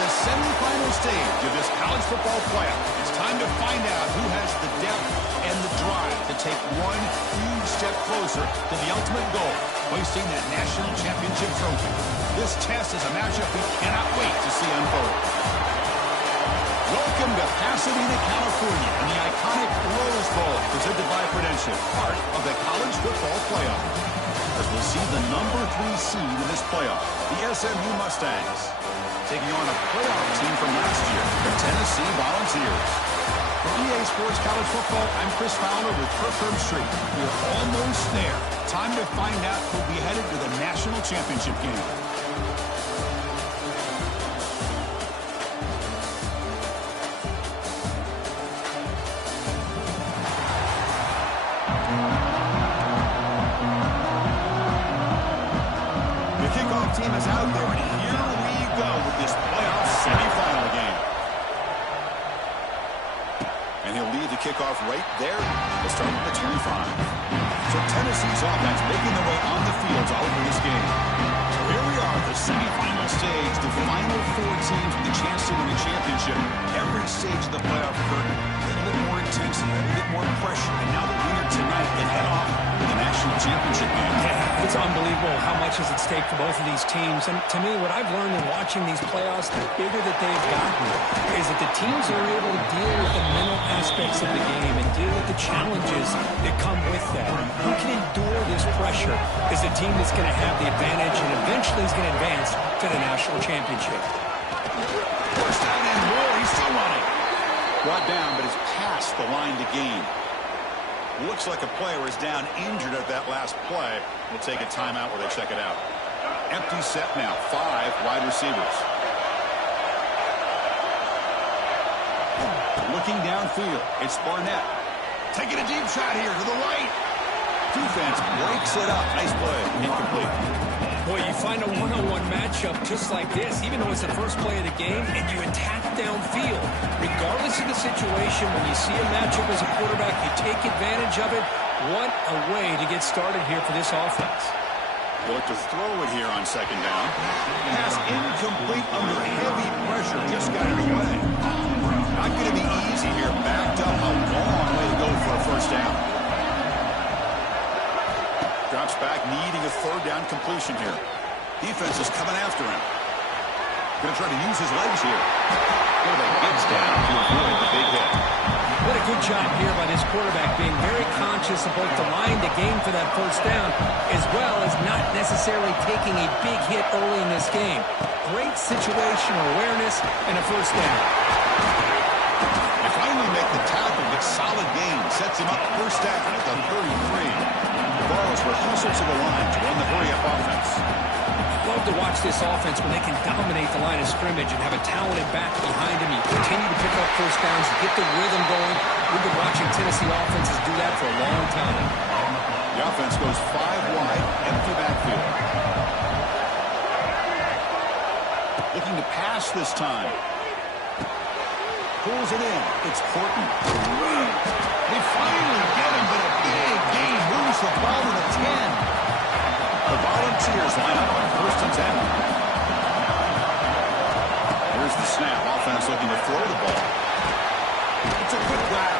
the semifinal stage of this college football playoff. It's time to find out who has the depth and the drive to take one huge step closer to the ultimate goal, hoisting that national championship trophy. This test is a matchup we cannot wait to see unfold. Welcome to Pasadena, California, and the iconic Rose Bowl, presented by Prudential, part of the college football playoff. As we'll see the number 3 seed in this playoff, the SMU Mustangs, taking on a playoff team from last year, the Tennessee Volunteers. For EA Sports College Football, I'm Chris Fowler with Kirk Herbstreit. We're almost there. Time to find out who'll be headed to the national championship game. Team is out there, and here we go with this playoff semifinal game. And he'll lead the kickoff right there. We'll start with the 25. So Tennessee's offense making their way on the field to open this game. So here we are, the semifinal stage, the final 4 teams with a chance to win a championship. Every stage of the playoff curtain, a little bit more intensity, a little bit more pressure, and now the winner tonight can head off to the national championship game. Yeah, it's unbelievable how much is at stake for both of these teams. And to me, what I've learned in watching these playoffs, the bigger that they've gotten, is that the teams are able to deal with the mental aspects of the game and deal with the challenges that come with that. Who can endure this pressure is the team that's going to have the advantage and eventually is going to advance to the national championship. First down and more. He's still running. Brought down, but it's past the line to gain. Looks like a player is down injured at that last play. We'll take a timeout where they check it out. Empty set now. 5 wide receivers. Looking downfield. It's Barnett. Taking a deep shot here to the right. Defense breaks it up. Nice play. Incomplete. Boy, you find a one-on-one matchup just like this, even though it's the first play of the game, and you attack downfield. Regardless of the situation, when you see a matchup as a quarterback, you take advantage of it. What a way to get started here for this offense. They'll look to throw it here on second down. Pass incomplete under heavy pressure. Just got in the way. Not going to be easy here. Backed up, a long way to go for a first down. Drops back, needing a third down completion here. Defense is coming after him. Going to try to use his legs here. Quarterback gets down to avoid the big hit. What a good job here by this quarterback, being very conscious of both the line to gain for that first down, as well as not necessarily taking a big hit early in this game. Great situational awareness and a first down. They finally make the tackle, but solid gain. Sets him up first down at the 33. Vols will hustle to the line to run the hurry-up offense. Love to watch this offense when they can dominate the line of scrimmage and have a talented back behind him. You continue to pick up first downs, get the rhythm going. We've been watching Tennessee offenses do that for a long time. The offense goes 5 wide, empty backfield. Looking to pass this time. Pulls it in. It's Horton. They finally get him, but a big gain moves the ball to the 10. The Volunteers line up on first and 10. Here's the snap. Offense looking to throw the ball. It's a quick grab.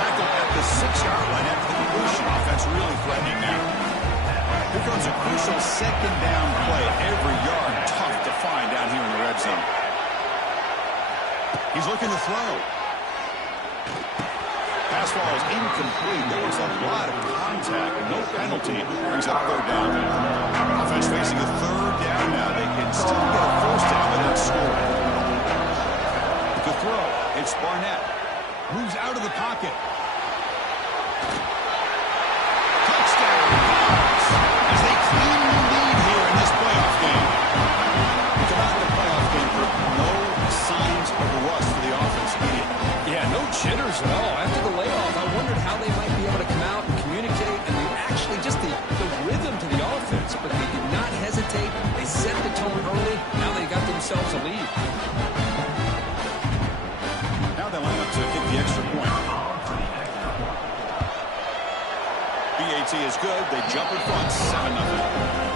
Tackle at the 6-yard line after the completion. Offense really threatening now. Here comes a crucial second down play. Every yard tough to find down here in the red zone. He's looking to throw. Pass ball is incomplete. There was a lot of contact. No penalty. Brings up third down. Offense facing a third down now. They can still get a first down without scoring. The throw. It's Barnett. Moves out of the pocket. Touchdown. As they claim the lead here in this playoff game. Come out of the playoff game for no signs of rust for the offense immediately. Yeah, no jitters at all. After the layoff, I wondered how they might be able to come out and communicate, and they actually just the rhythm to the offense, but they did not hesitate. They set the tone early. Now they got themselves a lead. Now they line up to kick the extra point. BAT is good. They jump in front, 7-0.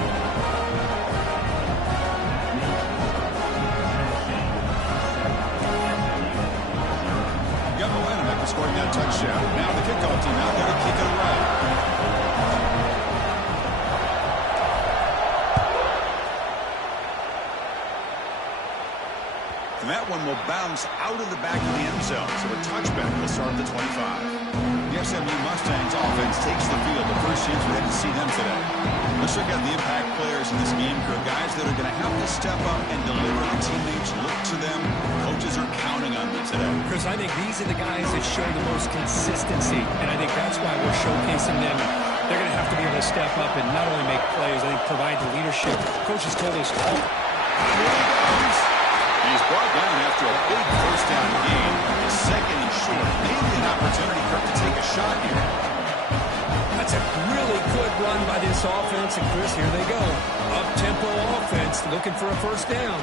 scoring that touchdown. Now the kickoff team out there to kick it away. And that one will bounce out of the back of the end zone. So a touchback will start at the 25. The SMU Mustangs offense takes the field. The first chance we had to see them today. Let's look at the impact players in this game crew. Guys that are going to have to step up and deliver. The teammates look to them. Coaches are counting on them today. Chris, I think these are the guys that show the most consistency. And I think that's why we're showcasing them. They're going to have to be able to step up and not only make plays, I think provide the leadership. Coach has told us all. He's brought down after a big first down gain. Second and short. Maybe an opportunity for him to take a shot here. That's a really good run by this offense. And, Chris, here they go. Up-tempo offense looking for a first down.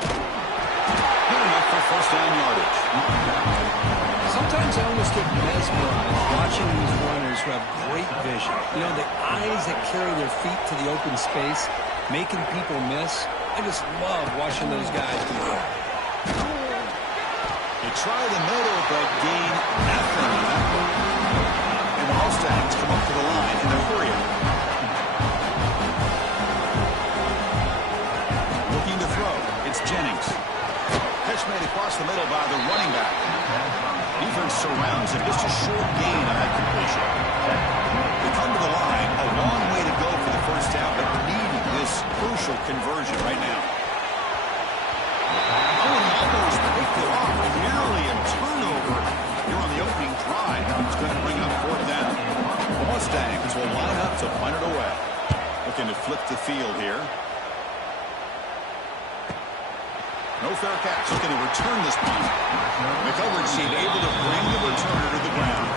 Good enough for first down yardage. Sometimes I almost get mesmerized watching these runners who have great vision. You know, the eyes that carry their feet to the open space, making people miss. I just love watching those guys do that. You try the middle, but gain nothing. And the Mustangs come up to the line in a hurry. Looking to throw. It's Jennings. Catch made across the middle by the running back. Defense surrounds him. Just a short gain on that completion. They come to the line. A long way to go for the first down, but needing this crucial conversion right now. Oh, and he almost picked it off. Nearly a turnover here on the opening drive. It's going to bring up fourth down. The Mustangs will line up to punt it away. Looking to flip the field here. No fair catch. Looking to return this punt. The coverage team able to bring the returner to the ground.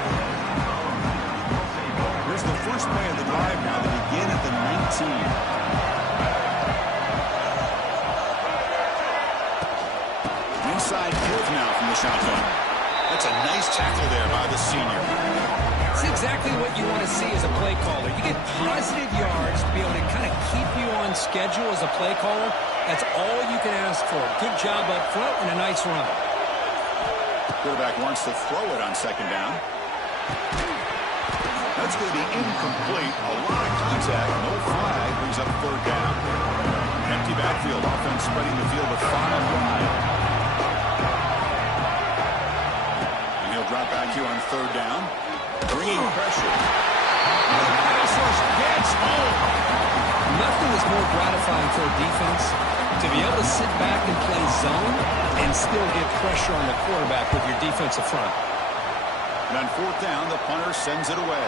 Here's the first play of the drive now. They begin at the 19. Inside field now from the shotgun. That's a nice tackle there by the senior. It's exactly what you want to see as a play caller. You get positive yards to be able to kind of keep you on schedule as a play caller. That's all you can ask for. Good job up front and a nice run. Quarterback wants to throw it on second down. That's going to be incomplete. A lot of contact. No flag. Brings up third down. Empty backfield. Offense spreading the field with 5 wide. Drop back here on third down. Bringing pressure. The pass rush gets home. Nothing is more gratifying for a defense to be able to sit back and play zone and still get pressure on the quarterback with your defensive front. And on fourth down, the punter sends it away.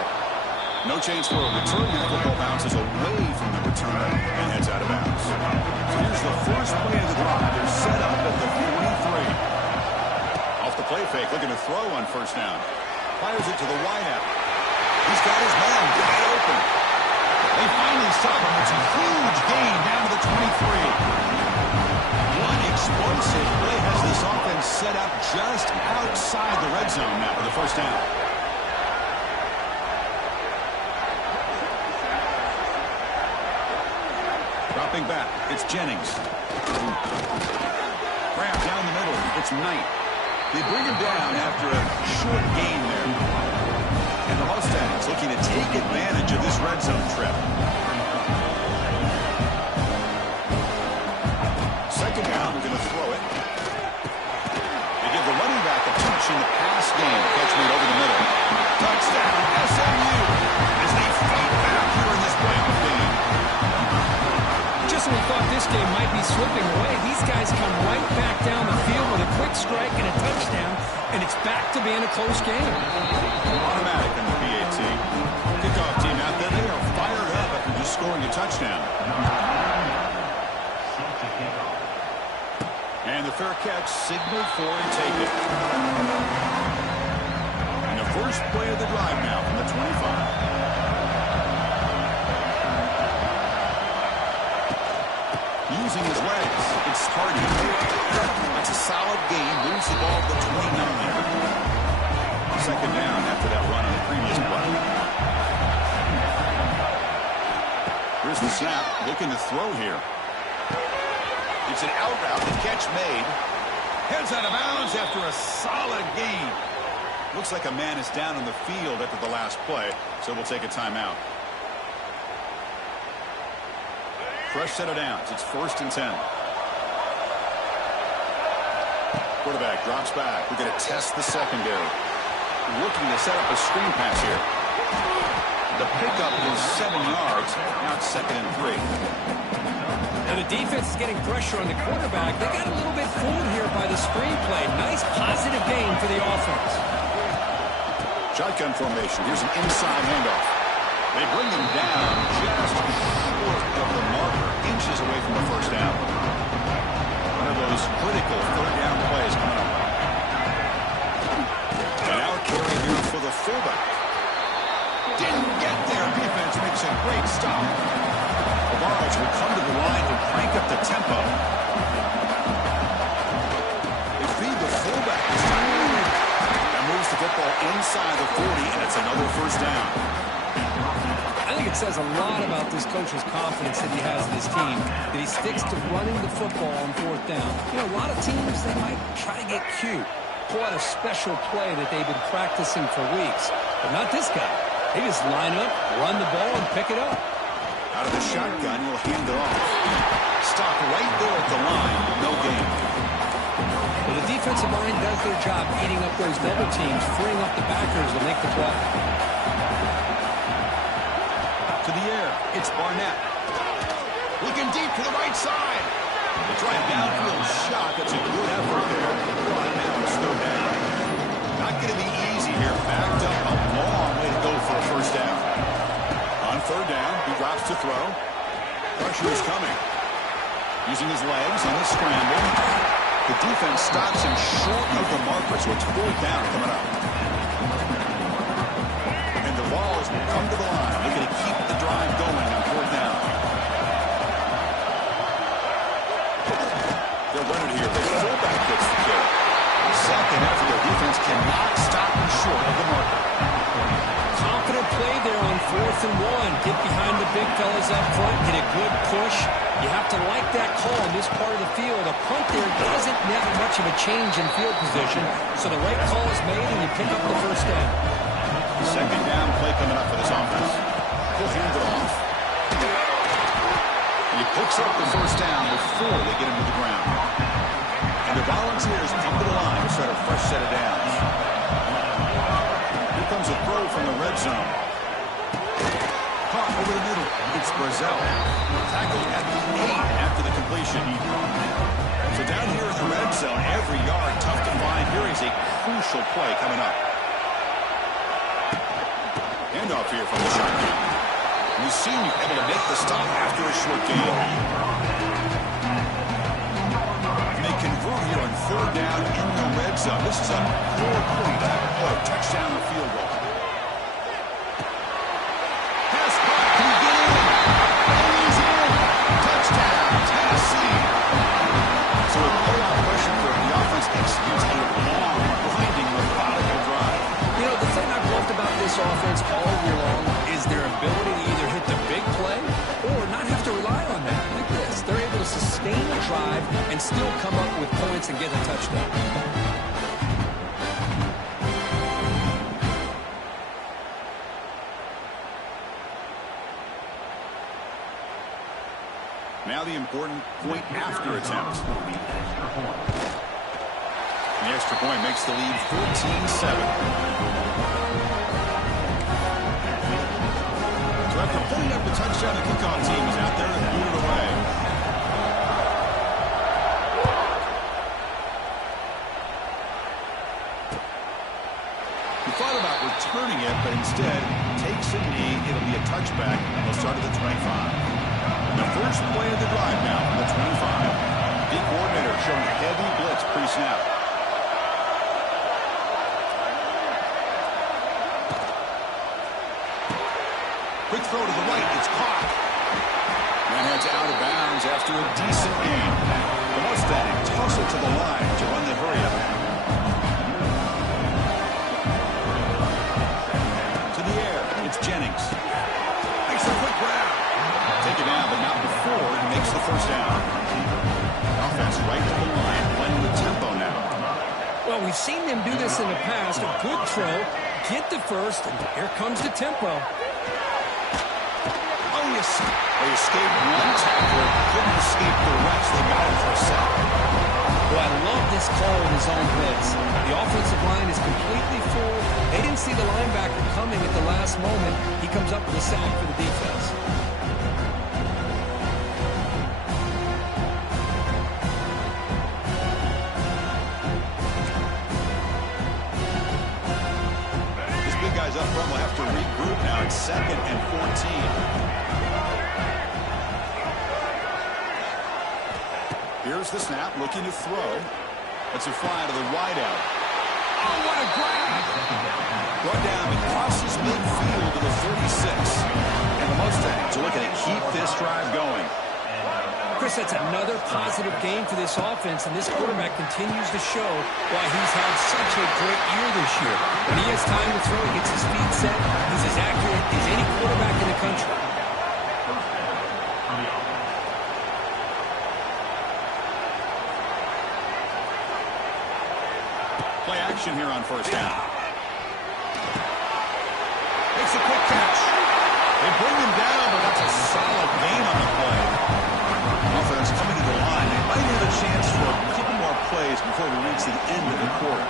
No chance for a return. The football bounces away from the returner and heads out of bounds. So here's the first play of the drive. They're set up at the 43. Play fake, looking to throw on first down. Fires it to the wideout. He's got his man wide open. They finally stop him. It's a huge gain down to the 23. One explosive play has this offense set up just outside the red zone now for the first down. Dropping back, it's Jennings. Grab down the middle, it's Knight. They bring him down after a short gain there. And the Mustangs looking to take advantage of this red zone trip. Second down, we're going to throw it. They give the running back a touch in the pass game. Catch made over the middle. Touchdown, SMU, as they fight back here in this playoff game. Just when we thought this game might be slipping away, these guys come right back down the field with a quick strike and a touchdown, and it's back to being a close game. Automatic in the PAT. Kickoff team out there, they are fired up after just scoring a touchdown. And the fair catch signaled for and taken. And the first play of the drive now from the 25. Using his legs, it's Hardy. That's a solid gain, moves the ball to the 29. Second down after that run on the previous play. Here's the snap, looking to throw here. It's an out route, the catch made. Heads out of bounds after a solid gain. Looks like a man is down on the field after the last play, so we'll take a timeout. Fresh set of downs. It's 1st and 10. Quarterback drops back. We're going to test the secondary. Looking to set up a screen pass here. The pickup is 7 yards. Now it's 2nd and 3. Now the defense is getting pressure on the quarterback. They got a little bit fooled here by the screen play. Nice positive gain for the offense. Shotgun formation. Here's an inside handoff. They bring him down just short of the marker, inches away from the first down. One of those critical 3rd down plays coming up. And now a carry here for the fullback. Didn't get there. Defense makes a great stop. The Vols will come to the line to crank up the tempo. They feed the fullback this time. That moves the football inside the 40, and it's another first down. I think it says a lot about this coach's confidence that he has in his team, that he sticks to running the football on 4th down. You know, a lot of teams, they might try to get cute, pull out a special play that they've been practicing for weeks. But not this guy. They just line up, run the ball, and pick it up. Out of the shotgun, he'll hand it off. Stop right there at the line. No gain. Well, the defensive line does their job eating up those double teams, freeing up the backers to make the play. To the air, it's Barnett. Looking deep to the right side. The drive downfield shot. That's a good effort there. But now it's 3rd down. Not going to be easy here. Backed up a long way to go for a first down. On 3rd down, he drops to throw. Pressure is coming. Using his legs on the scramble. The defense stops him short of the marker, so it's 4th down coming up. And the Vols will come to the line. They're going to keep the drive going on 4th down. They'll run it here. The fullback gets the kill. Second effort, their defense cannot stop him short of the marker. Confident play there on 4th and 1. Get behind the big fellas up front, get a good push. You have to like that call in this part of the field. A punt there doesn't have much of a change in field position, so the right call is made and you pick up the first down. 2nd down play coming up for this offense. He'll hand it off. And he picks up the first down before they get him to the ground. And the Volunteers come to the line to start a fresh set of downs. Here comes a throw from the red zone. Caught over the middle. It's Brazil. Tackled at the 8 after the completion. So down here in the red zone, every yard tough to find. Here is a crucial play coming up. Handoff here from the shotgun. Mussini able to make the stop after a short gain. And they convert here on 3rd down in the red zone. This is a 4-point touchdown or field goal. Pass caught. Can he get in? And he's in. Touchdown, Tennessee. So with playoff pressure for the offense executes a long, grinding, methodical drive. You know, the thing I've loved about this offense all year long is their ability to either hit the big play or not have to rely on that. Like this, they're able to sustain the drive and still come up with points and get a touchdown. Now the important point after attempt. The extra point makes the lead 14-7. So after putting up the touchdown, the kickoff team is out there to boot it away. He thought about returning it, but instead takes a knee. It'll be a touchback. They'll start at the 25. The first play of the drive now from the 25. The coordinator showing heavy blitz pre-snap. Quick throw to the right. It's caught. And heads out of bounds after a decent gain. The Mustang toss it to the line to run the hurry up. To the air. It's Jennings. Makes a quick grab. Take it down, but not before he makes the first down. Offense right to the line, playing with tempo now. Well, we've seen them do this in the past. A good throw, get the first, and here comes the tempo. Oh, yes. They escaped one tackler, couldn't escape the rest. They got him for a sack. Well, I love this call in his own blitz. The offensive line is completely full. They didn't see the linebacker coming at the last moment. He comes up with a sack for the defense. These big guys up front will have to regroup now. It's 2nd and 14. Here's the snap, looking to throw. That's a fly to the wideout. Oh, what a grab! Brought down and crosses midfield to the 36. And the Mustangs are looking to keep this drive going. Chris, that's another positive game for this offense, and this quarterback continues to show why he's had such a great year this year. When he has time to throw, he gets his feet set. He's as accurate as any quarterback in the country. Play action here on first down. Makes a quick catch. They bring him down, but that's a solid gain on the play. Offense coming to the line. They might have a chance for a couple more plays before we reach the end of the quarter.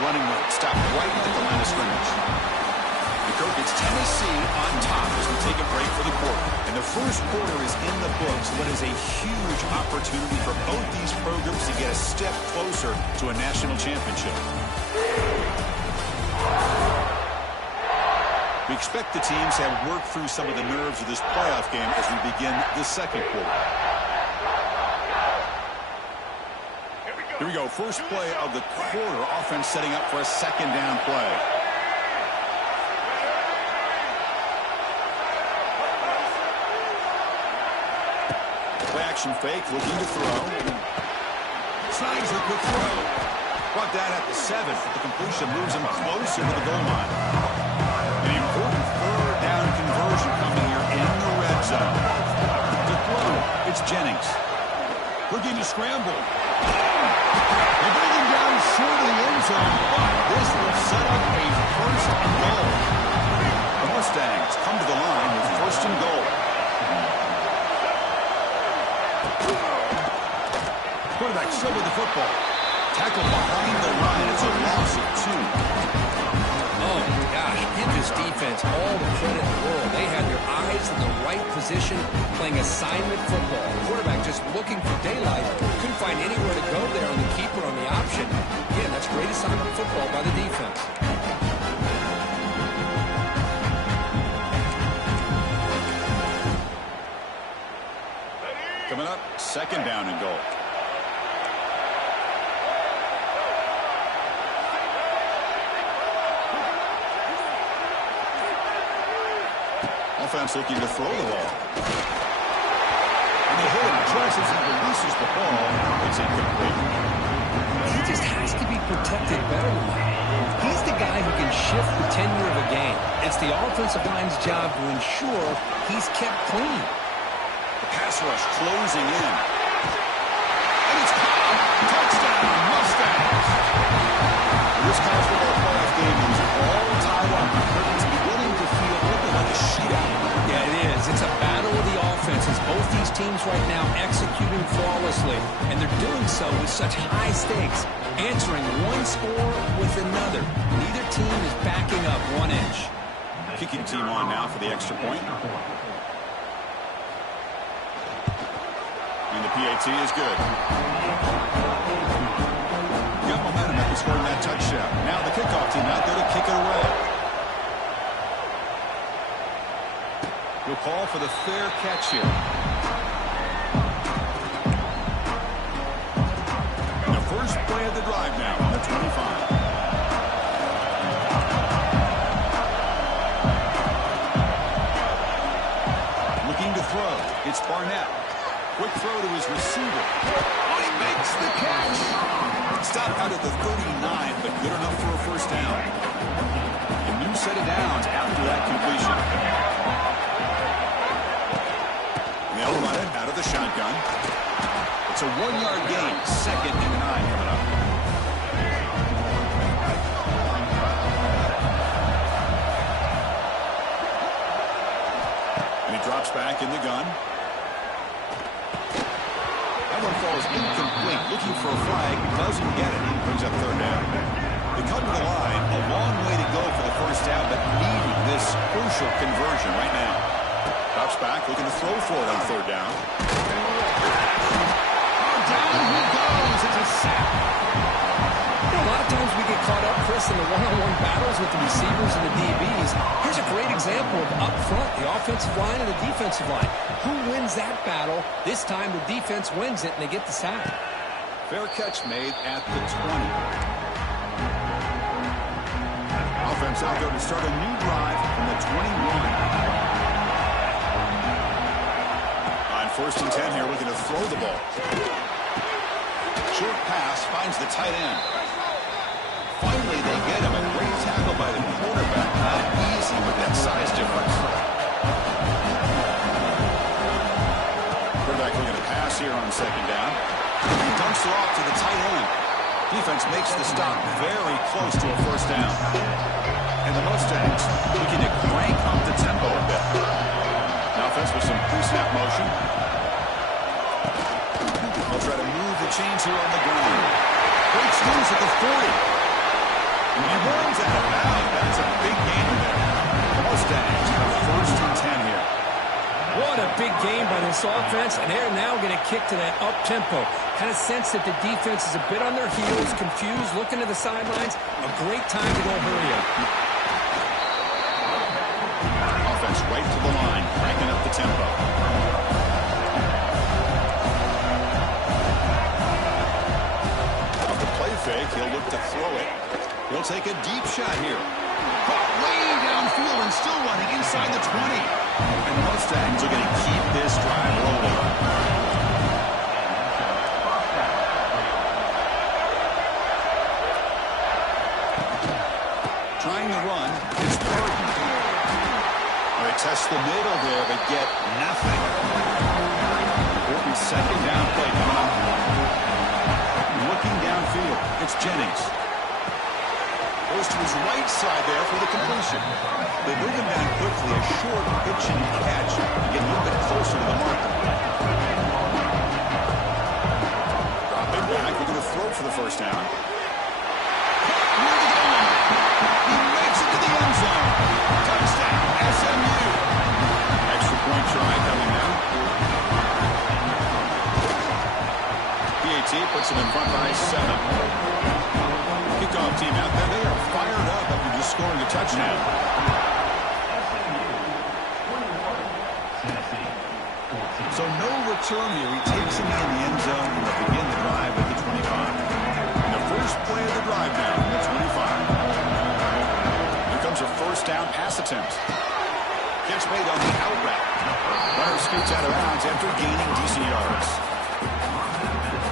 Running route stopped right at the line of scrimmage. The Kirk, it's Tennessee on top as we take a break for the quarter. And the first quarter is in the books. What is a huge opportunity for both these programs to get a step closer to a national championship. We expect the teams to have worked through some of the nerves of this playoff game as we begin the second quarter. Here we go, first play of the quarter. Offense setting up for a second down play. Play action fake, looking to throw. Snags a quick throw. Brought down at the 7. The completion moves him closer to the goal line. An important third down conversion coming here in the red zone. To throw, it's Jennings. Looking to scramble. They bring him down short of the end zone, but this will set up a first and goal. The Mustangs come to the line with first and goal. Quarterback still with the football. Tackle behind the line. It's a loss of 2. Oh, my gosh. Give this defense all the credit in the world. They had their eyes in the right position playing assignment football. The quarterback just looking for daylight. Couldn't find anywhere to go there on the keeper on the option. Again, that's great assignment football by the defense. Coming up, second down and goal. Offense looking to throw the ball. And they hit him just as he releases the ball. It's incomplete. He just has to be protected better than that. He's the guy who can shift the tenure of a game. It's the offensive line's job to ensure he's kept clean. The pass rush closing in. And it's caught. Touchdown, Mustangs. This college football playoff game is all tied up. It's beginning to feel a little bit like a shootout. Yeah, it is. It's a battle of the offenses. Both these teams right now executing flawlessly, and they're doing so with such high stakes, answering one score with another. Neither team is backing up 1 inch. Kicking team on now for the extra point. And the PAT is good. Got momentum after scoring that touchdown. Now the kickoff team out there to kick it away. We'll call for the fair catch here. And the first play of the drive now on the 25. Looking to throw. It's Barnett. Quick throw to his receiver. Oh, he makes the catch. Stop out at the 39, but good enough for a first down. A new set of downs after that completion. They'll run it out of the shotgun. It's a 1-yard gain, 2nd and 9 coming up. And he drops back in the gun. That one falls incomplete. Looking for a flag, doesn't get it. Brings up 3rd down. They come to the line, a long way to go for the first down, but needing this crucial conversion right now. Drops back, looking to throw for it on 3rd down. Down he goes. It's a sack. You know, a lot of times we get caught up, Chris, in the one-on-one battles with the receivers and the DBs. Here's a great example of up front, the offensive line and the defensive line. Who wins that battle? This time the defense wins it, and they get the sack. Fair catch made at the 20. Offense out there to start a new drive from the 21. On 1st and 10 here, looking to throw the ball. Short pass finds the tight end. Finally, they get him. A great tackle by the quarterback. Not easy with that size difference. Quarterback looking to pass here on 2nd down. He dumps it off to the tight end. Defense makes the stop very close to a first down. And the Mustangs looking to crank up the tempo a bit. Now offense with some pre-snap motion. They'll try to move the chains here on the ground. Breaks loose at the 40. And he runs out of bounds. That is a big gain there. The Mustangs have 1st and 10 here. What a big game by this offense, and they're now going to kick to that up-tempo. Kind of sense that the defense is a bit on their heels, confused, looking to the sidelines. A great time to go hurry up. Offense right to the line, cranking up the tempo. On the play fake, he'll look to throw it. He'll take a deep shot here. Caught way downfield and still running inside the 20. And the Mustangs are going to keep this drive rolling. Trying to run is Burton. They test the middle there, but get nothing. Important 2nd down play coming up. Looking downfield, it's Jennings. Goes to his right side there for the completion. They move him down quickly, a short pitch and catch to get a little bit closer to the marker. Drop it back, we're going to throw for the first down. Near the goal line. He makes it to the end zone. Touchdown, SMU. Extra point try coming now. PAT puts him in front by 7. Kickoff team out there, they are fired up after just scoring a touchdown. So no return here. He takes him in the end zone and they'll begin the drive at the 25. And the first play of the drive now from the 25. Here comes a first down pass attempt. Catch made on the out route. Runner scoots out of bounds after gaining decent yards.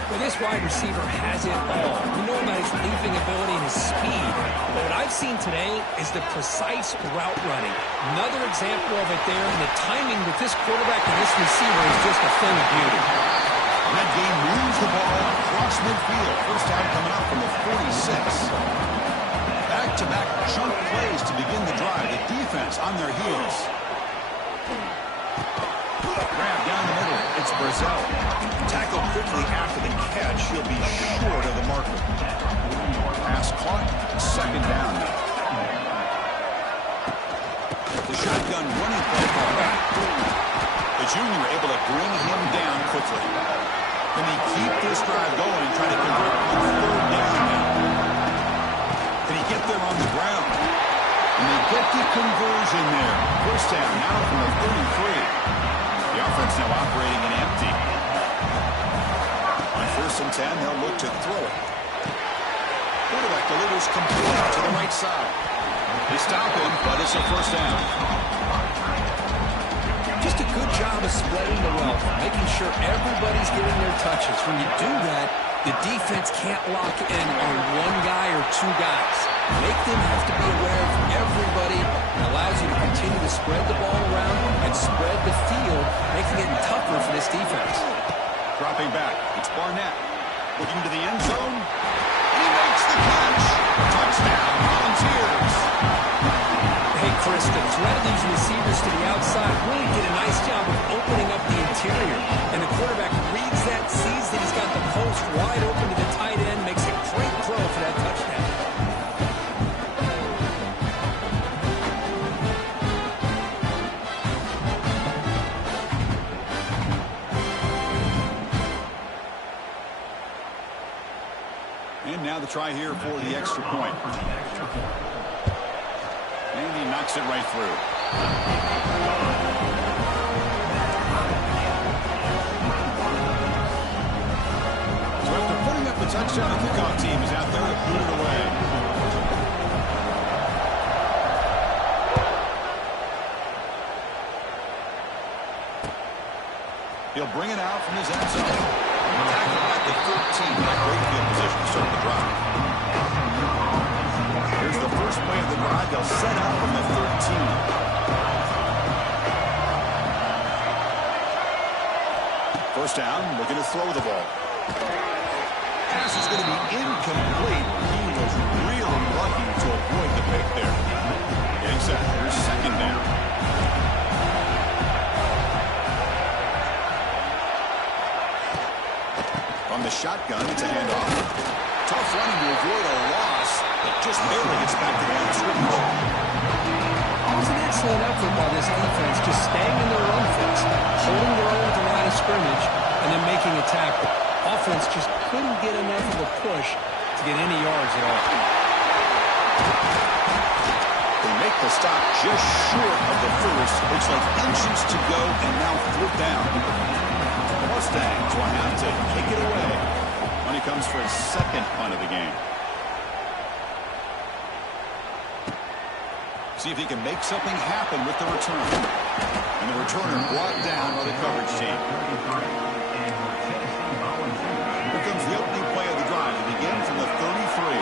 Well, this wide receiver has it all. We know about his leaping ability and his speed. But what I've seen today is the precise route running. Another example of it there, and the timing with this quarterback and this receiver is just a thing of beauty. And that game moves the ball across midfield. First down coming up from the 46. Back-to-back chunk plays to begin the drive. The defense on their heels. Grab down the middle. It's Brazil. Tackled quickly after the catch. He'll be short of the marker. Pass caught. 2nd down. The shotgun running play call back. The junior able to bring him down quickly. Can he keep this drive going and try to convert on 3rd down now? Can he get there on the ground? And they get the conversion there. First down now from the 33. The offense now operating in empty. On 1st and 10, they'll look to throw it. Quarterback delivers complete to the right side. They stop him, but it's a first down. Just a good job of spreading the wealth, making sure everybody's getting their touches. When you do that, The defense can't lock in on one guy or two guys. Make them have to be aware of everybody. It allows you to continue to spread the ball around and spread the field, making it tougher for this defense. Dropping back, it's Barnett. Looking to the end zone. He makes the catch. Touchdown, Volunteers. Hey, Chris, the threat of these receivers to the outside really did a nice job of opening up the interior. And the quarterback reads that, sees that he's got the post wide open to the tight end, makes a great throw for that touchdown. And now the try here for the extra point. And he knocks it right through. So after putting up the touchdown, the kickoff team is out there to put it away. He'll bring it out from his end zone. Tackle at the 13. Great field position to start the drive. Here's the first play of the drive. They'll set up from the 13. First down, looking to throw the ball. Pass is going to be incomplete. He was really lucky to avoid the pick there. Getting set. Here's second down. From the shotgun, it's a handoff. Tough running to avoid a loss, but just barely gets back to the line of scrimmage. It was an excellent effort by this defense, just staying in their run fence, holding their own at the line of scrimmage, and then making a tackle. Offense just couldn't get enough of a push to get any yards at all. They make the stop just short of the first. Looks like inches to go, and now fourth down. The Mustangs will have to kick it away when he comes for his second punt of the game. See if he can make something happen with the return. And the returner brought down by the coverage team. Here comes the opening play of the drive to begin from the 33.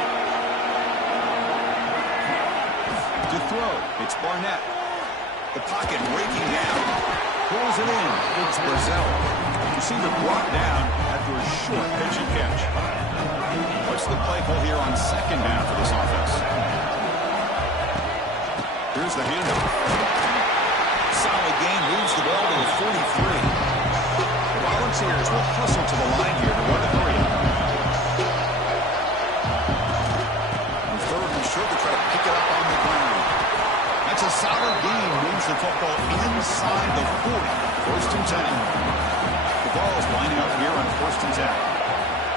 To throw, it's Barnett. The pocket raking down. Pulls it in. It's Brazil. Receiver brought down after a short pitch and catch. What's the play call here on second down for this offense? Here's the handoff. Solid gain, moves the ball to the 43. The Volunteers will hustle to the line here to run the hurry. And third and short to try to pick it up on the ground. That's a solid gain, moves the football inside the 40. First and 10. The Vols lining up here on first and 10.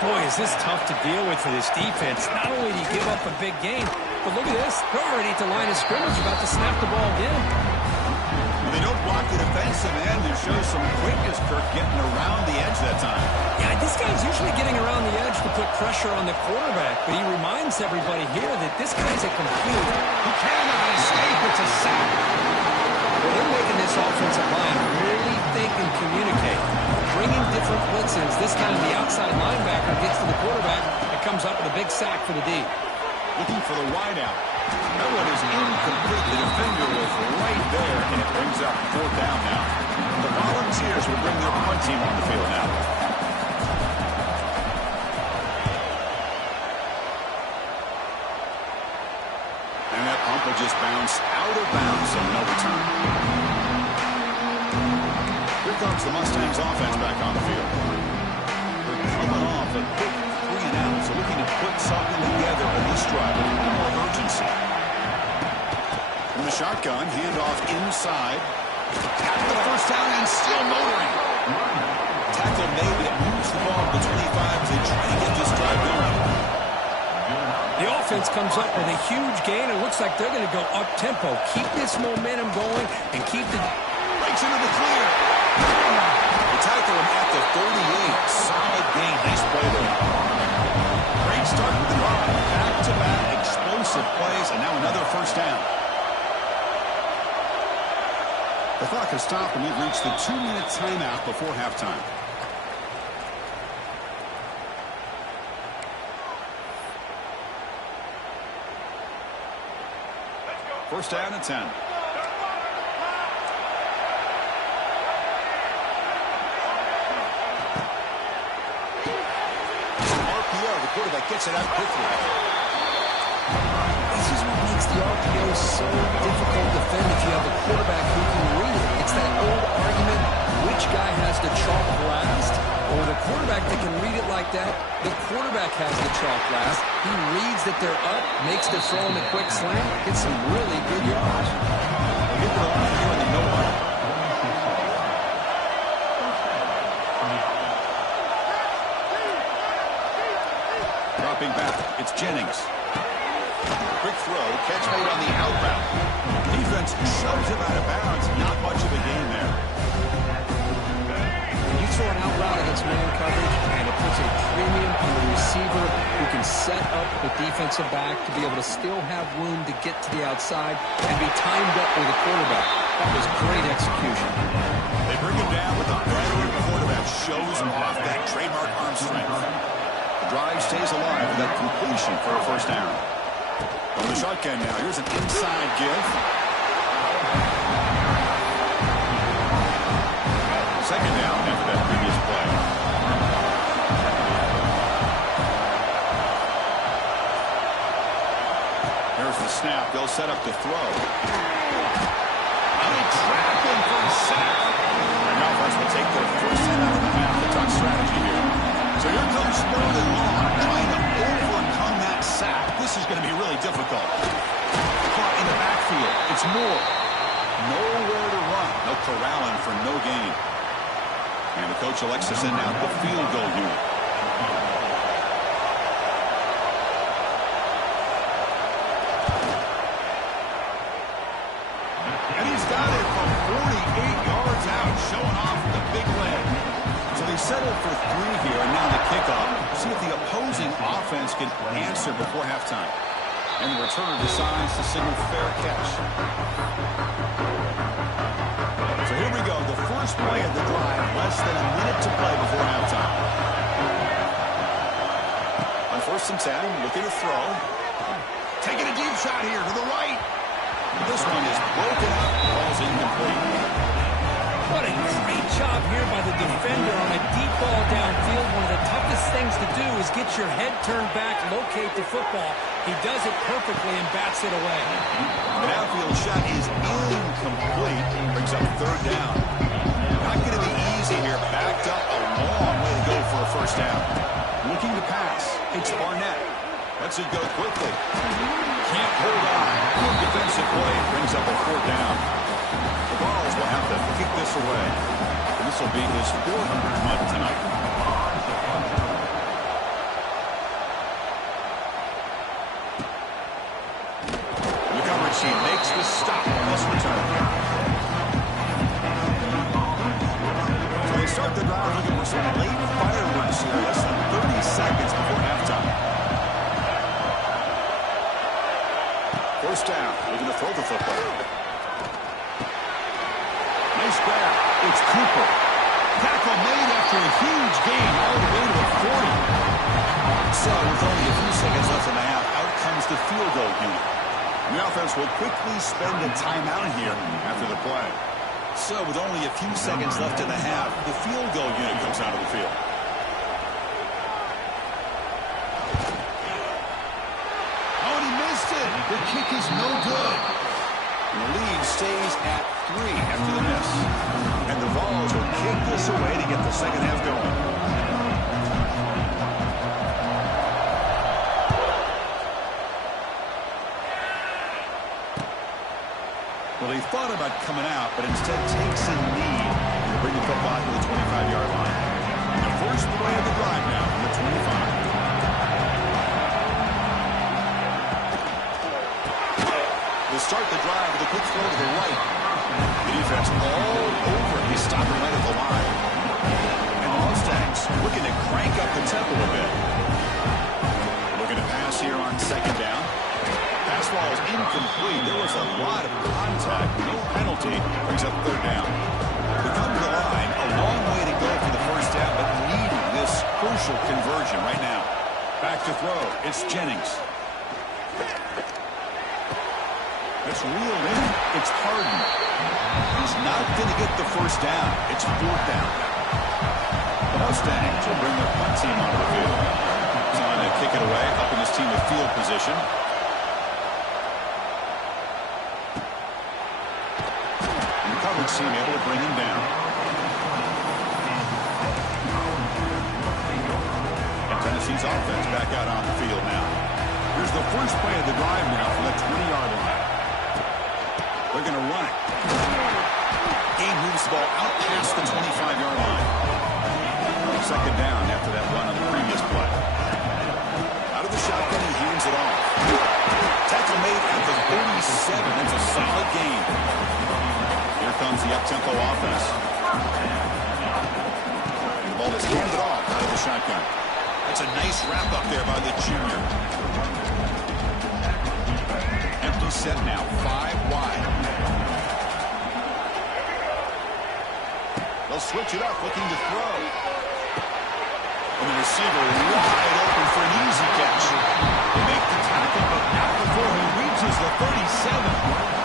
Boy, is this tough to deal with for this defense. Not only do you give up a big gain, but look at this. They're already at the line of scrimmage, about to snap the ball again. When they don't block the defensive end, it shows some quickness, Kirk, getting around the edge that time. Yeah, this guy's usually getting around the edge to put pressure on the quarterback, but he reminds everybody here that this guy's a computer. He cannot escape. It's a sack. Well, they're making this offensive line really think and communicate. Bringing different blitzes. This time the outside linebacker gets to the quarterback and comes up with a big sack for the D. Looking for the wideout. That one is incomplete. The defender was right there, and it brings up fourth down now. The Volunteers will bring their punt team on the field now. And that punt will just bounce out of bounds and no return. Here comes the Mustangs offense back on the field. They're coming off a quick 3-and-out, so looking to put something together in this drive. A little more urgency. From the shotgun, handoff inside. Tackle the first down and still motoring. Tackle made, but it moves the ball to the 25 as they try to get this drive going. The offense comes up with a huge gain. It looks like they're going to go up-tempo. Keep this momentum going and keep the... Breaks into the clear. They tackle him at the 38. Solid gain. Nice play there. Great start with the drive. Back-to-back explosive plays, and now another first down. The clock has stopped, and we've reached the 2-minute timeout before halftime. First down and 10. RPO, the quarterback gets it out quickly. This is what makes the RPO so difficult to defend if you have a quarterback who can read it. It's that old argument, which guy has the chalk last? Or the quarterback that can read it like that, the quarterback has the chalk last. He reads that they're up, makes the throw in the quick slant, gets some really good yards. Get to the line here in the no huddle. Dropping back, it's Jennings. Quick throw, catch made on the out route. Defense shoves him out of bounds. Not much of a gain there. You throw an out route against man coverage, and it puts a premium on the receiver who can set up the defensive back to be able to still have room to get to the outside and be timed up with the quarterback. That was great execution. They bring him down with a veteran quarterback. Shows him off that trademark arm strength. The drive stays alive with that completion for a first down. On the shotgun now, here's an inside give. Second down after that previous play. There's the snap. They'll set up to throw. And they trap him for a sack. Now Vols will take their first hit out of the half. The tough strategy here. So here comes third and long, trying to overcome that sack. This is going to be really difficult. Caught in the backfield. It's Moore. Nowhere to run. They'll corral him for no gain. And the coach elects to send out the field goal unit. And he's got it from 48 yards out, showing off the big leg. So they settled for 3 here, and now the kickoff. See if the opposing offense can answer before halftime. And the returner decides to signal fair catch. So here we go, the first play of the drive, less than a minute to play before halftime. On first and 10, looking to throw. Taking a deep shot here to the right. This one is broken up, ball's incomplete. What a great job here by the defender on a deep ball downfield. One of the toughest things to do is get your head turned back, locate the football. He does it perfectly and bats it away. The downfield shot is incomplete. Brings up third down. Not going to be easy here. Backed up a long way to go for a first down. Looking to pass. It's Barnett. Lets it go quickly. Can't hold on. Good defensive play. Brings up a fourth down. The Vols will have to kick this away. And this will be his 400th punt tonight. The coverage team makes the stop on this return. So they start the drive looking for some late fireworks here. Less than 30 seconds before halftime. First down, looking to throw the football. Nice grab. It's Cooper. Tackle made after a huge gain all the way to the 40. So with only a few seconds left in the half, out comes the field goal unit. The offense will quickly spend a timeout here after the play. So with only a few seconds left in the half, the field goal unit comes out of the field. The kick is no good. And the lead stays at 3 after the miss. And the Vols will kick this away to get the second half going. Well, he thought about coming out, but instead takes a knee to bring the football to the 25-yard line. The first play of the drive now from the 25. Start the drive with a quick throw to the right. The defense all over. He's stopping right at the line. And the Mustangs looking to crank up the tempo a bit. Looking to pass here on second down. Pass ball is incomplete. There was a lot of contact. No penalty. Brings up third down. We come to the line. A long way to go for the first down, but needing this crucial conversion right now. Back to throw. It's Jennings. It's reeled in. It's Harden. He's not going to get the first down. It's fourth down. The Mustangs will bring their punt team onto the field. He's on to kick it away, helping his team with field position. And the coverage team able to bring him down. And Tennessee's offense back out on the field now. Here's the first play of the drive now from the 20-yard line. They're going to run it. Game moves the ball out past the 25-yard line. Second down after that run on the previous play. Out of the shotgun, he hands it off. Tackle made at the 37. That's a solid gain. Here comes the up-tempo offense. And the ball is handed off out of the shotgun. That's a nice wrap up there by the junior. Empty set now, 5 wide. They'll switch it up, looking to throw. And the receiver wide open for an easy catch. They make the tackle, but not before he reaches the 37.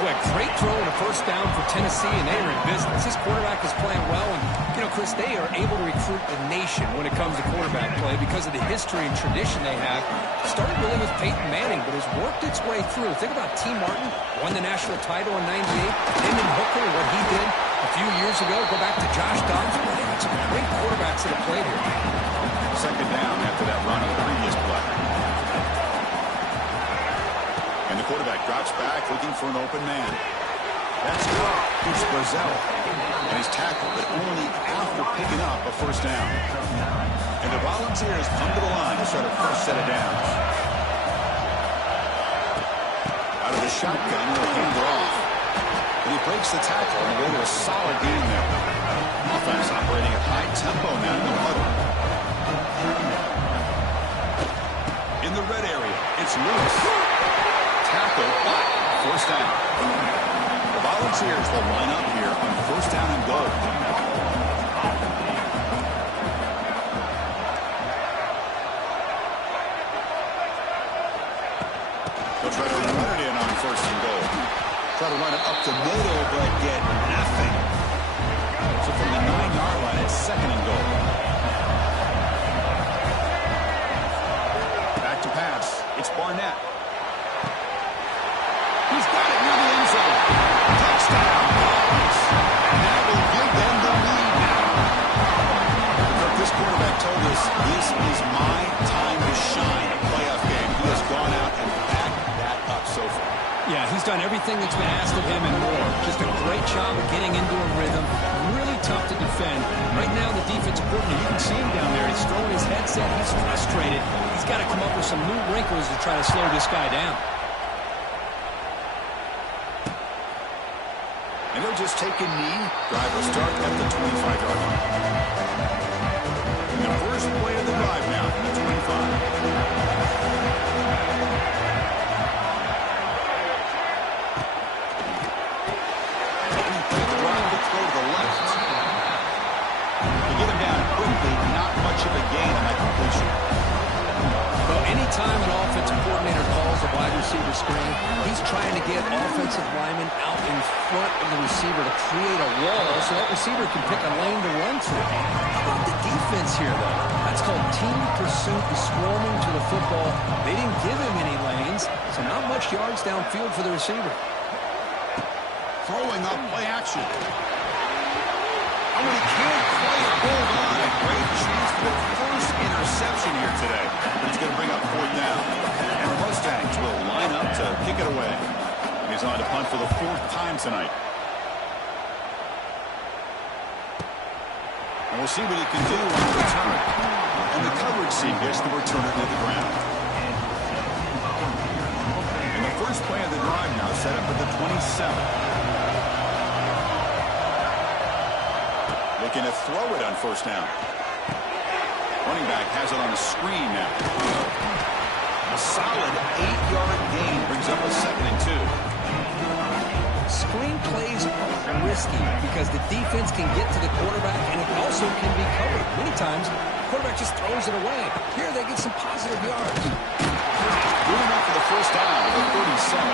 Boy, great throw and a first down for Tennessee, and they are in business. This quarterback is playing well, and, you know, Chris, they are able to recruit the nation when it comes to quarterback play because of the history and tradition they have. Started really with Peyton Manning, but has worked its way through. Think about T. Martin, won the national title in '98. Hendon Hooker, what he did a few years ago. Go back to Josh Dobbs. Well, they got some great quarterbacks that have played here. Second down after that run on the previous play. And the quarterback drops back, looking for an open man. That's good. Here's Brazell. And he's tackled, but only after picking up a first down. And the Volunteers come to the line to start a first set of downs. Out of the shotgun, he'll hand it off. And he breaks the tackle and go to a solid gain there. Offense operating at high tempo now in the huddle. In the red area, it's Lewis. Tackle, but first down. The Volunteers will line up here on first down and goal. They'll try to run it in on first and goal. Try to run it up the middle, but get nothing. So from the 9-yard line, it's second and goal. Back to pass. It's Barnett. He's got it near the end zone. Touchdown, Vols. And that will give them the lead now. This quarterback told us this is my time to shine. A playoff game. He has gone out and backed that up so far. Yeah, he's done everything that's been asked of him and more. Just a great job of getting into a rhythm. Really tough to defend. Right now, the defensive coordinator, you can see him down there. He's throwing his headset. He's frustrated. He's got to come up with some new wrinkles to try to slow this guy down. And he'll just take a knee. Drive will start at the 25-yard line. And the first play of the drive now from the 25. Anytime an offensive coordinator calls a wide receiver screen, he's trying to get offensive linemen out in front of the receiver to create a wall so that receiver can pick a lane to run through. How about the defense here, though? That's called team pursuit and swarming to the football. They didn't give him any lanes, so not much yards downfield for the receiver. Throwing up play action. Oh, he can't quite hold on. A great chance for the first interception here today. But it's going to bring up fourth down. And the Mustangs will line up to kick it away. He's on to punt for the fourth time tonight. And we'll see what he can do on the return. And the coverage seam gets the returner to the ground. And the first play of the drive now set up at the 27. Looking to throw it on first down. Running back has it on a screen now. A solid 8-yard gain brings up a 2nd and 2. Screen plays are risky because the defense can get to the quarterback and it also can be covered. Many times, the quarterback just throws it away. Here they get some positive yards. Good enough for the first down at the 37.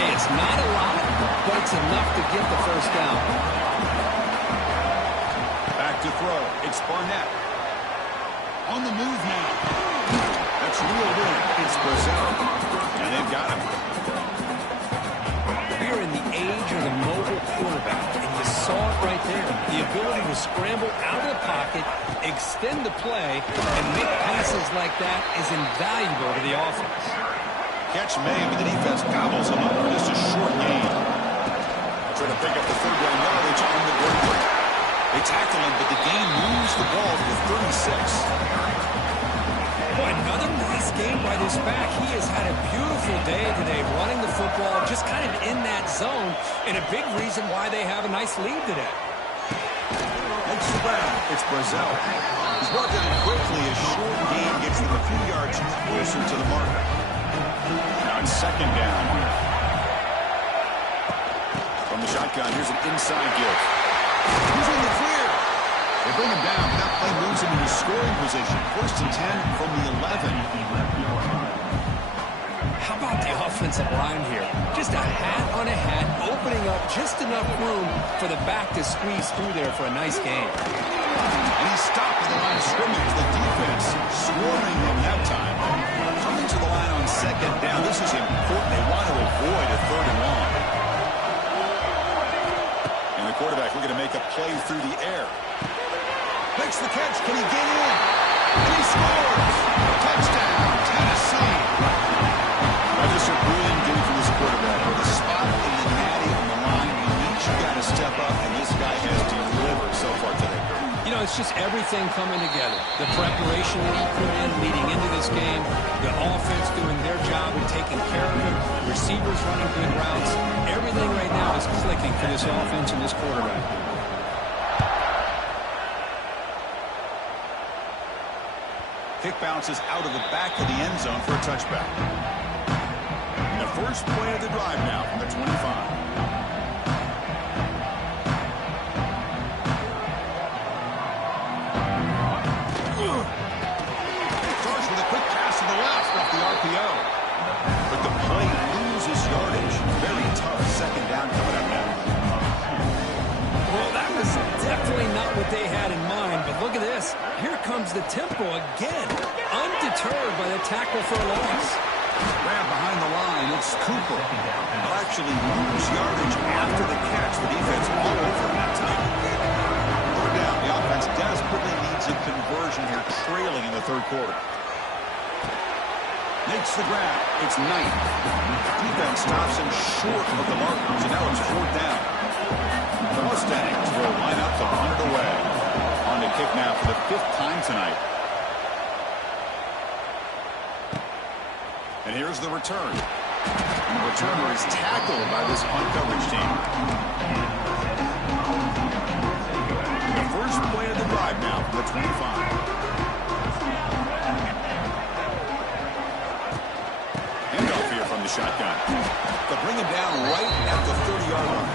Hey, it's not a lot, but it's enough to get the first down. Back to throw. It's Barnett. On the move now. That's reeled in. It's Brazil. And they've got him. We are in the age of the mobile quarterback, and you saw it right there. The ability to scramble out of the pocket, extend the play, and make passes like that is invaluable to the offense. Catch made, but the defense gobbles him up for just a short gain. Trying to pick up the third down yardage on the break. They tackle him, but the gain moves the ball to the 36. Boy, another nice game by this back. He has had a beautiful day today running the football, just kind of in that zone, and a big reason why they have a nice lead today. Next to Brown, it's Brazil. He's working it quickly. A short gain gets them a few yards closer to the marker. Now it's second down. From the shotgun, here's an inside give. He's in the clear. They bring him down, but that play moves him into scoring position. First and 10 from the 11. How about the offensive line here? Just a hat on a hat, opening up just enough room for the back to squeeze through there for a nice gain. And he's stopped at the line of scrimmage. The defense swarming him that time. Coming to the line on second down. This is important. They want to avoid a third and long. And the quarterback looking to make a play through the air. Makes the catch. Can he get in? And he scores. Touchdown, Tennessee. Just a brilliant game for this quarterback. With a spot in the natty on the line, you got to step up, and this guy has delivered so far today. You know, it's just everything coming together. The preparation that he put in leading into this game, the offense doing their job and taking care of him, receivers running good routes. Everything right now is clicking for this offense and this quarterback. Kick bounces out of the back of the end zone for a touchback. And the first play of the drive now from the 25. Starts with a quick pass to the left off the RPO. But the play loses yardage. Very tough second down coming up now. Well, that was definitely not what they had in mind, but look at this. Here comes the tempo again, undeterred by the tackle for a loss. Grab behind the line, it's Cooper. They'll actually lose yardage after the catch. The defense all over him that time. Third down, the offense desperately needs a conversion here, trailing in the third quarter. Makes the grab. It's Knight. Defense stops him short of the markers, and now it's fourth down. The Mustangs will line up to punt it away. On to kick now for the fifth time tonight. And here's the return. And the returner is tackled by this punt coverage team. The first play of the drive now from the 25. Handoff here from the shotgun. They'll bring him down right at the 30-yard line.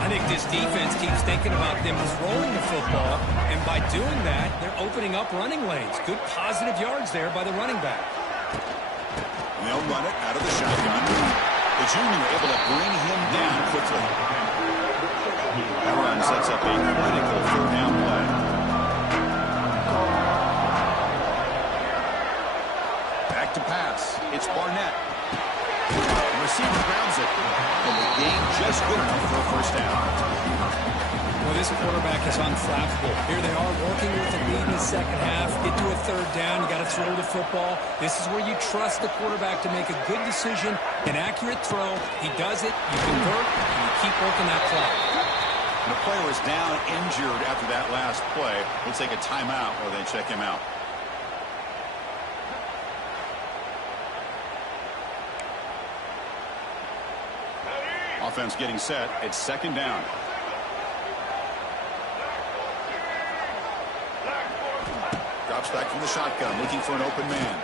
I think this defense keeps thinking about them throwing the football, and by doing that, they're opening up running lanes. Good positive yards there by the running back. And they'll run it out of the shotgun. The junior able to bring him down quickly. That run sets up a critical third down play. Back to pass. It's Barnett. The receiver grounds it. And the gain just good enough for a first down. Well, this quarterback is unflappable. Here they are working with a lead in the second half. Get to a third down. You got to throw the football. This is where you trust the quarterback to make a good decision, an accurate throw. He does it. You convert, and you keep working that clock. The player is down injured after that last play. We'll take a timeout while they check him out. Offense getting set. It's second down. Drops back from the shotgun, looking for an open man.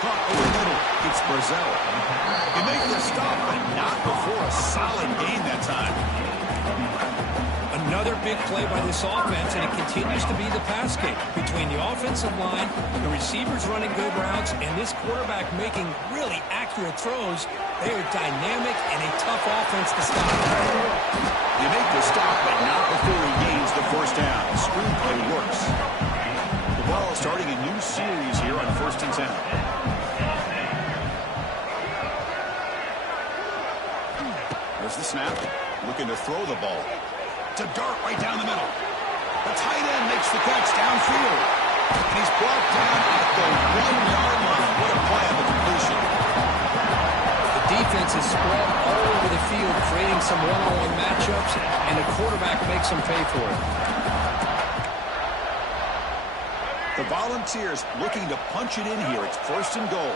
Caught over the middle. It's Brazil. He makes the stop, but not before a solid gain that time. Another big play by this offense, and it continues to be the pass game between the offensive line, the receivers running good routes, and this quarterback making really accurate throws. They are dynamic and a tough offense to stop. You make the stop, but not before he gains the first down. Screenplay works. The Vols starting a new series here on 1st and 10. There's the snap. Looking to throw the ball. It's a dart right down the middle. The tight end makes the catch downfield. And he's brought down at the 1-yard line. What a play on the completion. The defense is spread all over the field, creating some one-on-one matchups, and the quarterback makes them pay for it. The Volunteers looking to punch it in here. It's 1st and goal.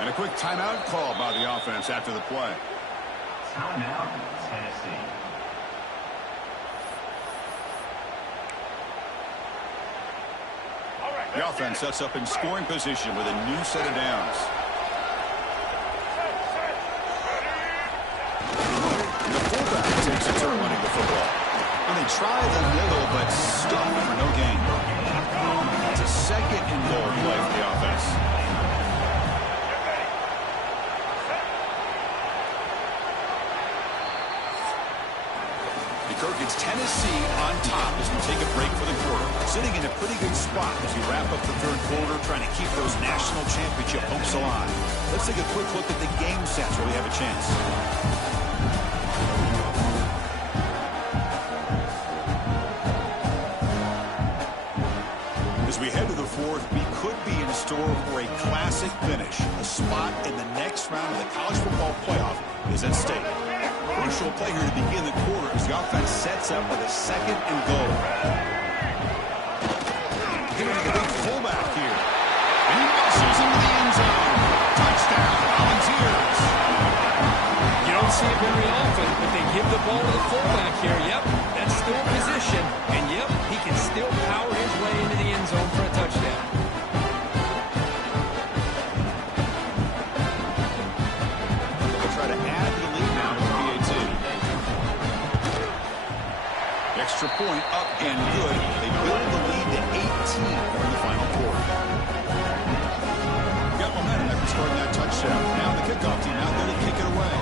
And a quick timeout call by the offense after the play. Timeout, Tennessee. The offense sets up in scoring position with a new set of downs. And the fullback takes a turn running the football. And they try the middle, but stuck for no gain. It's a 2nd and goal play for the offense. Kirk, it's Tennessee on top as we take a break for the quarter. Sitting in a pretty good spot as we wrap up the 3rd quarter, trying to keep those national championship hopes alive. Let's take a quick look at the game sets where we have a chance. As we head to the 4th, we could be in store for a classic finish. A spot in the next round of the college football playoff is at stake. Crucial play here to begin the quarter as the offense sets up with a 2nd and goal. Giving to the big fullback here. And he muscles into the end zone. Touchdown, Volunteers. You don't see it very often, but they give the ball to the fullback here. Yep, that's still position. And yep, he can still power his way into the end zone for a touchdown. They'll try to add to the lead now to the PAT. Extra point up and good. They build the lead to 18 here in the final quarter. Got momentum after scoring that touchdown. Now the kickoff team out there to kick it away.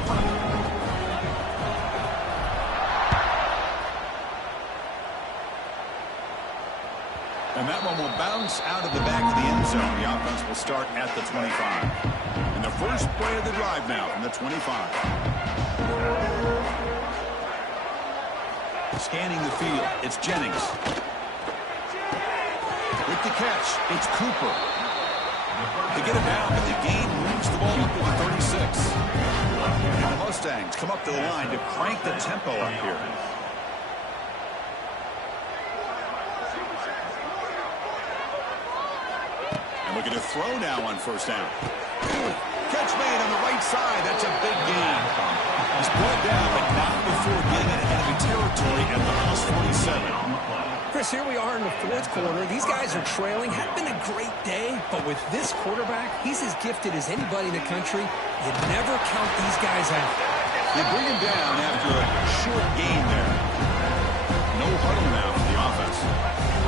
And that one will bounce out of the back of the end zone. The offense will start at the 25. And the first play of the drive now from the 25. Scanning the field, it's Jennings. With the catch, it's Cooper. They get it down, but the game moves the ball up to the 36. And the Mustangs come up to the line to crank the tempo up here. And looking to throw now on 1st down. Catch made on the right side. That's a big gain. He's brought down, but not before getting it ahead of the territory at the plus 47. Chris, here we are in the 4th quarter. These guys are trailing. Had been a great day, but with this quarterback, he's as gifted as anybody in the country. You never count these guys out. They bring him down after a short gain there. No huddle now for the offense.